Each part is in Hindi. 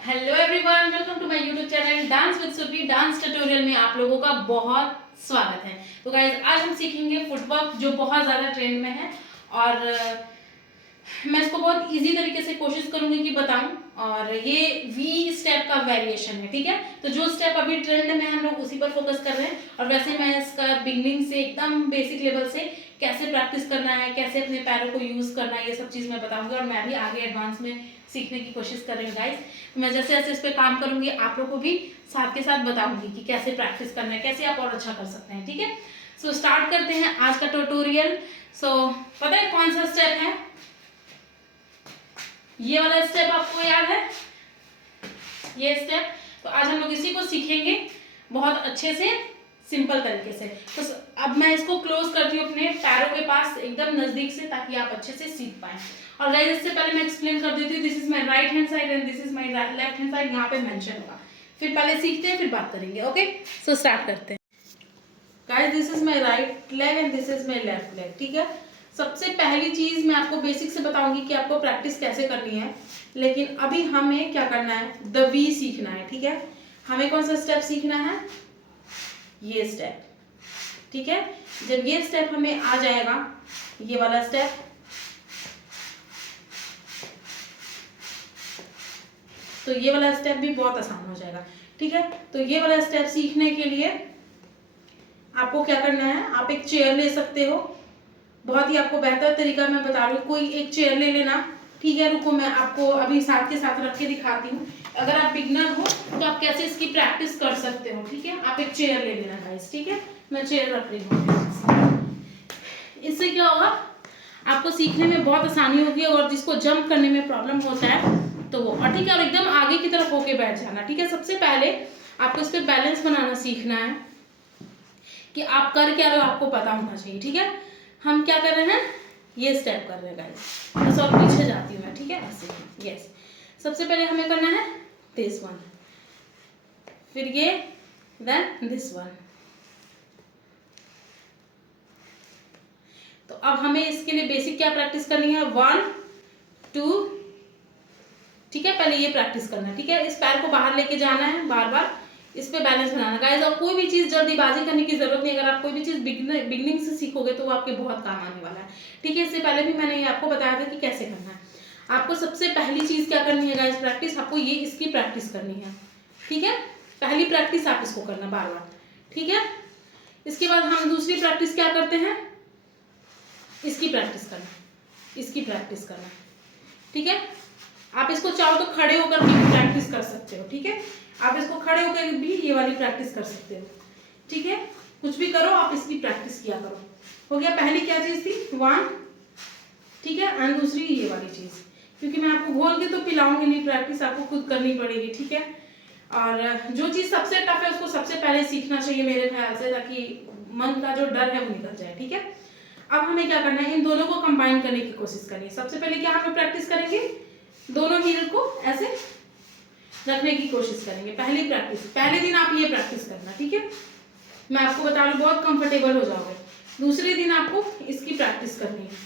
Hello everyone, welcome to my YouTube channel dance with Supri. Dance tutorial में आप लोगों का बहुत स्वागत है। तो गाइज आज हम सीखेंगे फुटवर्क जो बहुत ज़्यादा ट्रेंड में है और मैं इसको बहुत इजी तरीके से कोशिश करूंगी कि बताऊं। और ये वी स्टेप का वेरिएशन है, ठीक है। तो जो स्टेप अभी ट्रेंड में हम लोग उसी पर फोकस कर रहे हैं और वैसे मैं इसका बिगनिंग से एकदम बेसिक लेवल से कैसे प्रैक्टिस करना है, कैसे अपने पैरों को यूज करना है, ये सब चीज़ मैं बताऊंगी और मैं भी आगे एडवांस में सीखने की कोशिश कर रही हूँ गाइस। तो मैं जैसे जैसे इस पर काम करूंगी आप लोग को भी साथ के साथ बताऊंगी कि कैसे प्रैक्टिस करना है, कैसे आप और अच्छा कर सकते हैं, ठीक है। सो स्टार्ट करते हैं आज का ट्यूटोरियल। सो पता है कौन सा स्टेप है? ये वाला स्टेप आपको याद है? ये स्टेप तो आज हम लोग इसी को सीखेंगे बहुत अच्छे से, सिंपल तरीके से। तो अब मैं इसको क्लोज करती हूँ अपने पैरों के पास एकदम नजदीक से, ताकि आप अच्छे से सीख पाए। और गाइस इससे पहले मैं एक्सप्लेन कर देती हूँ, this is my right hand side and this is my left hand side, यहाँ पे मेंशन होगा। फिर पहले सीखते हैं फिर बात करेंगे। ओके, सो स्टार्ट करते हैं। Guys this is my right leg and this is my left leg, ठीक है। सबसे पहली चीज मैं आपको बेसिक से बताऊंगी कि आपको प्रैक्टिस कैसे करनी है, लेकिन अभी हमें क्या करना है, द वी सीखना है, ठीक है। हमें कौन सा स्टेप सीखना है? ये स्टेप, ठीक है। जब ये स्टेप हमें आ जाएगा, ये वाला स्टेप, तो ये वाला स्टेप भी बहुत आसान हो जाएगा, ठीक है। तो ये वाला स्टेप सीखने के लिए आपको क्या करना है, आप एक चेयर ले सकते हो। बहुत ही आपको बेहतर तरीका मैं बता रही हूँ, कोई एक चेयर ले लेना, ठीक है। रुको मैं आपको अभी साथ के साथ रख के दिखाती हूँ। अगर आप बिगनर हो तो आप कैसे इसकी प्रैक्टिस कर सकते हो, ठीक है। आप एक चेयर ले लेना गाइस, ठीक है। मैं चेयर रख रही हूँ। इससे क्या होगा, आपको सीखने में बहुत आसानी होगी और जिसको जंप करने में प्रॉब्लम होता है तो वो, और ठीक है, और एकदम आगे की तरफ होके बैठ जाना, ठीक है। सबसे पहले आपको इस पर बैलेंस बनाना सीखना है कि आप कर क्या रहे हो, आपको पता होना चाहिए, ठीक है। हम क्या कर रहे हैं, ये स्टेप कर रहे हैं गाइस। बस और पीछे जाती हूँ मैं, ठीक है, ऐसे। यस, सबसे पहले हमें करना है दिस वन, फिर ये, देन दिस वन। तो अब हमें इसके लिए बेसिक क्या प्रैक्टिस करनी है, 1 2, ठीक है। पहले ये प्रैक्टिस करना है, ठीक है। इस पैर को बाहर लेके जाना है, बार बार इस पे बैलेंस बनाना गाइस। और कोई भी चीज जल्दीबाजी करने की जरूरत नहीं। अगर आप कोई भी चीज बिगनिंग से सीखोगे तो वो आपके बहुत काम आने वाला है, ठीक है। इससे पहले भी मैंने ये आपको बताया था कि कैसे करना है। आपको सबसे पहली चीज क्या करनी है गाइस, प्रैक्टिस। आपको ये इसकी प्रैक्टिस करनी है, ठीक है। पहली प्रैक्टिस आप इसको करना बार बार, ठीक है। इसके बाद हम दूसरी प्रैक्टिस क्या करते हैं, इसकी प्रैक्टिस करना, इसकी प्रैक्टिस करना, ठीक है। आप इसको चाहो तो खड़े होकर भी प्रैक्टिस कर सकते हो, ठीक है। आप इसको खड़े होकर भी ये वाली प्रैक्टिस कर सकते हो, ठीक है। कुछ भी करो, आप इसकी प्रैक्टिस किया करो। हो गया, पहली क्या चीज थी, 1, ठीक है। एंड दूसरी ये वाली चीज, क्योंकि मैं आपको घोल के तो पिलाऊंगी नहीं, प्रैक्टिस आपको खुद करनी पड़ेगी, ठीक है। और जो चीज सबसे टफ है उसको सबसे पहले सीखना चाहिए मेरे ख्याल से, ताकि मन का जो डर है वो निकल जाए, ठीक है। अब हमें क्या करना है, इन दोनों को कंबाइन करने की कोशिश करनी है। सबसे पहले क्या हम प्रैक्टिस करेंगे, दोनों हील को ऐसे रखने की कोशिश करेंगे। पहली प्रैक्टिस, पहले दिन आप ये प्रैक्टिस करना, ठीक है। मैं आपको बता रही हूँ, बहुत कंफर्टेबल हो जाओगे। दूसरे दिन आपको इसकी प्रैक्टिस करनी है,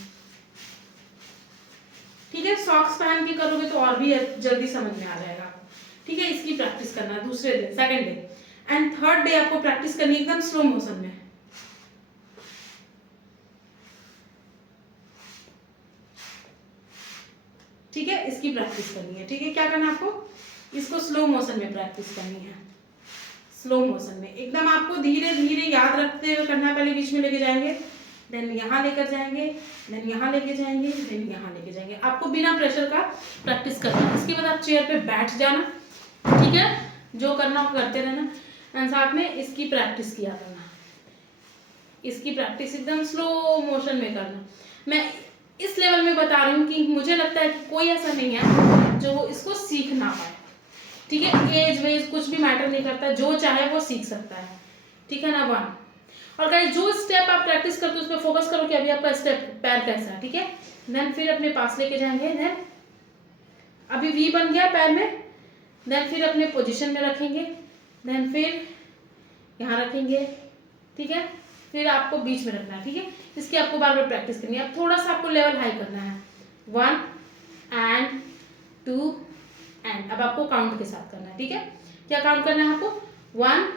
ठीक है। सॉक्स पहन के करोगे तो और भी जल्दी समझ में आ जाएगा आपको, ठीक है। इसकी प्रैक्टिस करना है दूसरे दिन, second day. And third day आपको प्रैक्टिस करनी है एकदम स्लो मोशन में, ठीक है। इसकी प्रैक्टिस करनी है, ठीक है। क्या करना है आपको, इसको स्लो मोशन में प्रैक्टिस करनी है, स्लो मोशन में एकदम आपको धीरे धीरे याद रखते हुए करना है। पहले बीच में लेके जाएंगे, देन यहाँ लेकर जाएंगे, देन यहाँ लेके जाएंगे, देन यहाँ लेके जाएंगे। आपको बिना प्रेशर का प्रैक्टिस करना है। इसके बाद आप चेयर पे बैठ जाना, ठीक है। जो करना हो करते रहना एंड साथ में इसकी प्रैक्टिस किया करना, इसकी प्रैक्टिस एकदम स्लो मोशन में करना। मैं इस लेवल में बता रही हूँ कि मुझे लगता है कि कोई ऐसा नहीं है जो इसको सीख ना पाए, ठीक है। एज वेज कुछ भी मैटर नहीं करता, जो चाहे वो सीख सकता है, ठीक है ना। 1, और गाइस जो स्टेप आप प्रैक्टिस करते हो उस पर फोकस करो कि अभी आपका स्टेप पैर कैसा है, ठीक है। देन फिर अपने पास लेके जाएंगे, देन अभी वी बन गया पैर में, देन फिर अपने पोजीशन में रखेंगे, देन फिर यहाँ रखेंगे, ठीक है। फिर आपको बीच में रखना है, ठीक है। इसकी आपको बार बार प्रैक्टिस करनी है। अब थोड़ा सा आपको लेवल हाई करना है, 1 एंड 2 एंड। अब आपको काउंट के साथ करना है, ठीक है। क्या काउंट करना है आपको? 1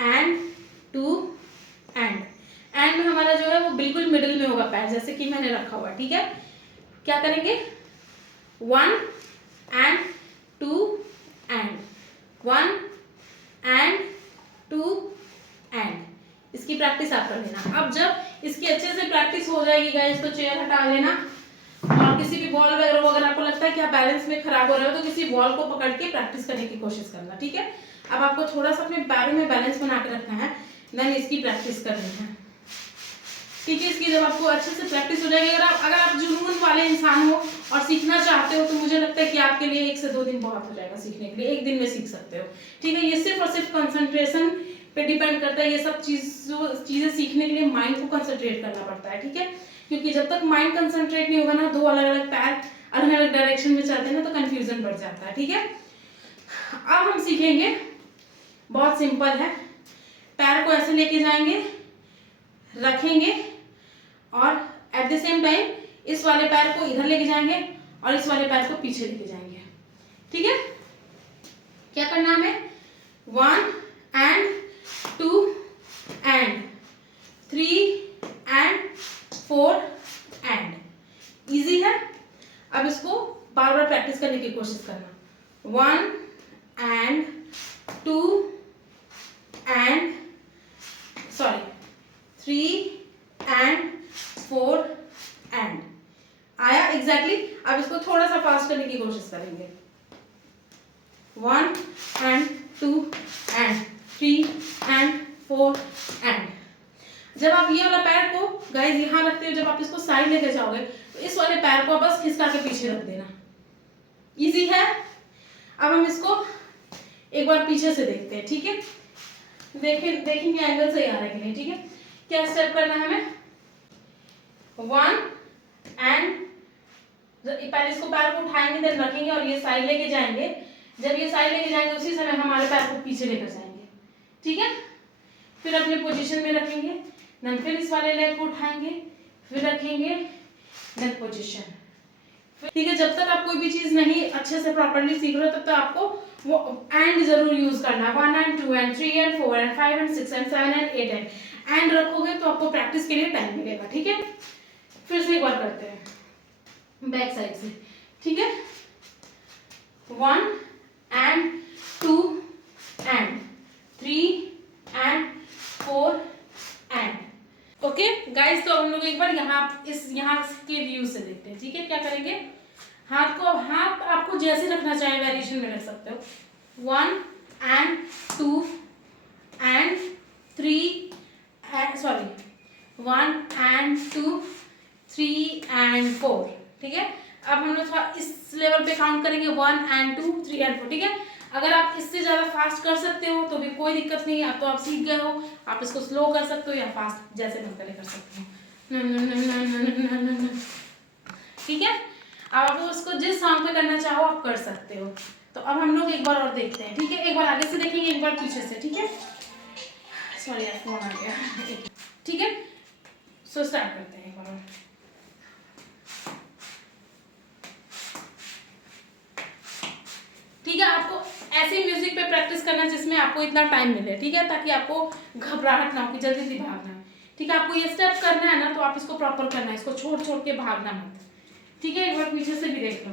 एंड 2 एंड में हमारा जो है वो बिल्कुल मिडिल में होगा पैर, जैसे कि मैंने रखा हुआ है, ठीक है। क्या करेंगे? 1 एंड 2 एंड 1 एंड 2 एंड। इसकी प्रैक्टिस आप कर लेना। अब जब इसकी अच्छे से प्रैक्टिस हो जाएगी गाइस, तो चेयर हटा लेना और किसी भी बॉल वगैरह अगर आपको लगता है कि आप बैलेंस में खराब हो रहे हो तो किसी बॉल को पकड़ के प्रैक्टिस करने की कोशिश करना, ठीक है। अब आपको थोड़ा सा अपने पैरों में बैलेंस बना के रखना है, देन इसकी प्रैक्टिस करनी है, ठीक है। इसकी जब आपको अच्छे से प्रैक्टिस हो जाएगी, अगर आप जुनून वाले इंसान हो और सीखना चाहते हो तो मुझे लगता है कि आपके लिए 1 से 2 दिन बहुत हो जाएगा सीखने के लिए, 1 दिन में सीख सकते हो, ठीक है। ये सिर्फ और सिर्फ कंसंट्रेशन पे डिपेंड करता है। ये सब चीजें सीखने के लिए माइंड को कंसंट्रेट करना पड़ता है, ठीक है। क्योंकि जब तक माइंड कंसंट्रेट नहीं होगा ना, 2 अलग अलग पैर अलग अलग डायरेक्शन में चलते हैं ना, तो कंफ्यूजन बढ़ जाता है, ठीक है। अब हम सीखेंगे, बहुत सिंपल है। पैर को ऐसे लेके जाएंगे, रखेंगे और एट द सेम टाइम इस वाले पैर को इधर लेके जाएंगे और इस वाले पैर को पीछे लेके जाएंगे, ठीक है। क्या करना है हमें? 1 and 2 and 3 and 4 and. Easy है। अब इसको बार बार प्रैक्टिस करने की कोशिश करना। 1 एंड 2 एंड 3 एंड 4 एंड। आया एग्जैक्टली। अब इसको थोड़ा सा फास्ट करने की कोशिश करेंगे। 1 एंड 2 एंड 3 एंड 4 एंड। जब आप ये वाला पैर को गाइस यहाँ रखते हो, जब आप इसको साइड लेके जाओगे तो इस वाले पैर को बस खिसका के पीछे रख देना। इजी है। अब हम इसको एक बार पीछे से देखते हैं, ठीक है। देखेंगे एंगल सही आ रहा है कि नहीं, ठीक है। क्या स्टेप करना है हमें? 1 एंड पहले इसको पैर को उठाएंगे, देन रखेंगे और ये साइड लेके जाएंगे। जब ये साइड लेके जाएंगे उसी समय हमारे पैर को पीछे लेकर जाएंगे, ठीक है। फिर अपने पोजीशन में रखेंगे, देन फिर इस वाले लेग को उठाएंगे, फिर रखेंगे, देन पोजीशन, ठीक है। जब तक आप कोई भी चीज नहीं अच्छे से प्रॉपर्ली सीख रहे हो तब तक आपको वो एंड जरूर यूज करना। 1 and 2 and 3 and 4 and 5 and 6 and 7 and 8 and रखोगे तो आपको प्रैक्टिस के लिए टाइम मिलेगा, ठीक है। फिर से एक बार करते हैं बैक साइड से, ठीक है। 1 and 2 and 3 and 4 and. Okay guys, तो हम लोग एक बार यहाँ के व्यू से देखते हैं, ठीक है। क्या करेंगे? हाथ आपको जैसे रखना चाहे वेरिएशन में रख सकते हो। 1 एंड 2 एंड 3 1 एंड 2 3 एंड 4, ठीक है। अब हम लोग थोड़ा इस लेवल पे काउंट करेंगे। 1 एंड 2 3 एंड 4, ठीक है। अगर आप इससे ज्यादा फास्ट कर सकते हो तो भी कोई दिक्कत नहीं है, आप तो आप सीख गए हो। आप इसको स्लो कर सकते हो या फास्ट, जैसे मन करे कर सकते हो, ठीक है। अब आप उसको जिस सॉन्ग पे करना चाहो आप कर सकते हो। तो अब हम लोग एक बार और देखते हैं, ठीक है। एक बार आगे से देखेंगे, एक बार पीछे से, ठीक है। सॉरी यार, फोन आ गया, ठीक है। सो स्टार्ट करते हैं एक बार और। ठीक है, आपको ऐसे म्यूजिक पे प्रैक्टिस करना जिसमें आपको इतना टाइम मिले, ठीक है, ताकि आपको घबराहट ना हो कि जल्दी से भागना है, ठीक है। आपको ये स्टेप करना है ना, तो आप इसको प्रॉपर करना है, इसको छोड़ छोड़ के भागना मत, ठीक है। एक बार पीछे से भी देख लो।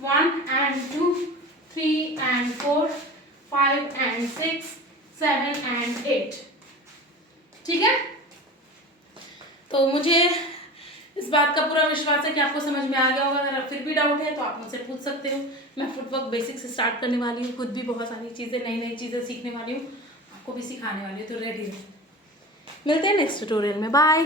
1 एंड 2 3 एंड 4 5 एंड 6 7 एंड 8, ठीक है। तो मुझे इस बात का पूरा विश्वास है कि आपको समझ में आ गया होगा। अगर फिर भी डाउट है तो आप मुझसे पूछ सकते हो। मैं फुटवर्क बेसिक से स्टार्ट करने वाली हूँ, खुद भी बहुत सारी चीज़ें नई चीज़ें सीखने वाली हूँ, आपको भी सिखाने वाली हूँ, तो रेडी है। मिलते हैं नेक्स्ट ट्यूटोरियल में, बाय।